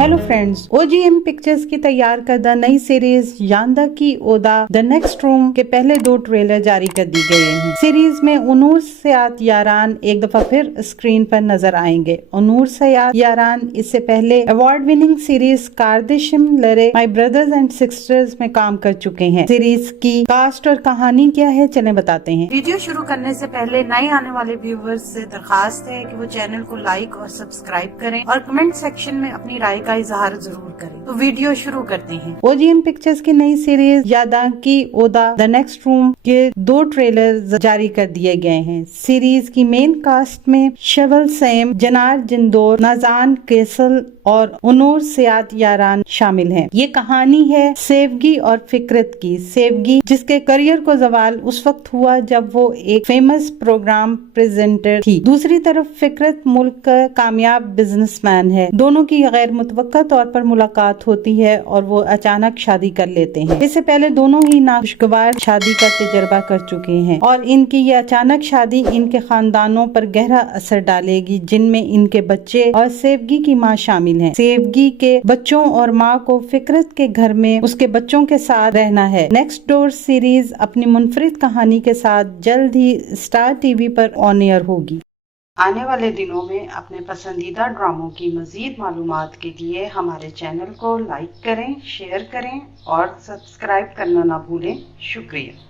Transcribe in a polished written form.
Hello friends, OGM pictures की तैयार करदा नई सीरीज यांदा की ओदा द नेक्स्ट रूम के पहले 2 ट्रेलर जारी कर दी गए हैं। सीरीज में उनूर सयात यारान एक दफा फिर स्क्रीन पर नजर आएंगे। उनूर सयात यारान इससे पहले अवार्ड विनिंग सीरीज कार्दिशिम लरे माय ब्रदर्स एंड सिस्टर्स में काम कर चुके हैं। सीरीज की कास्ट और कहानी क्या है, चलें बताते हैं। वीडियो शुरू करने से पहले नए आने वाले व्यूवर्स से दरखास्त है कि वो चैनल को लाइक और सब्सक्राइब करें और कमेंट सेक्शन में अपनी राय का इजहार जरूर करें। तो वीडियो शुरू करते हैं। OGM पिक्चर्स की नई सीरीज यादा की ओदा द नेक्स्ट रूम के 2 ट्रेलर जारी कर दिए गए हैं। सीरीज की मेन कास्ट में शवल सैम, जनार जिंदोर, नाजान केसल और उनूर सयात यारान शामिल हैं। ये कहानी है सेवगी और फिक्रत की। सेवगी जिसके करियर को जवाल उस वक्त हुआ जब वो एक फेमस प्रोग्राम प्रेजेंटर थी। दूसरी तरफ फिक्रत मुल्क का कामयाब बिजनेसमैन है। दोनों की गैर मुतवक्का तौर पर मुलाकात होती है और वो अचानक शादी कर लेते हैं। इससे पहले दोनों ही नाखुशगवार शादी का तजर्बा कर चुके हैं और इनकी ये अचानक शादी इनके खानदानों पर गहरा असर डालेगी, जिनमें इनके बच्चे और सेवगी की माँ शामिल हैं। सेवगी के बच्चों और माँ को फिक्रत के घर में उसके बच्चों के साथ रहना है। नेक्स्ट डोर सीरीज अपनी मुनफरिद कहानी के साथ जल्द ही स्टार टीवी पर ऑन एयर होगी। आने वाले दिनों में अपने पसंदीदा ड्रामों की मजीद मालूमात के लिए हमारे चैनल को लाइक करें, शेयर करें और सब्सक्राइब करना ना भूलें। शुक्रिया।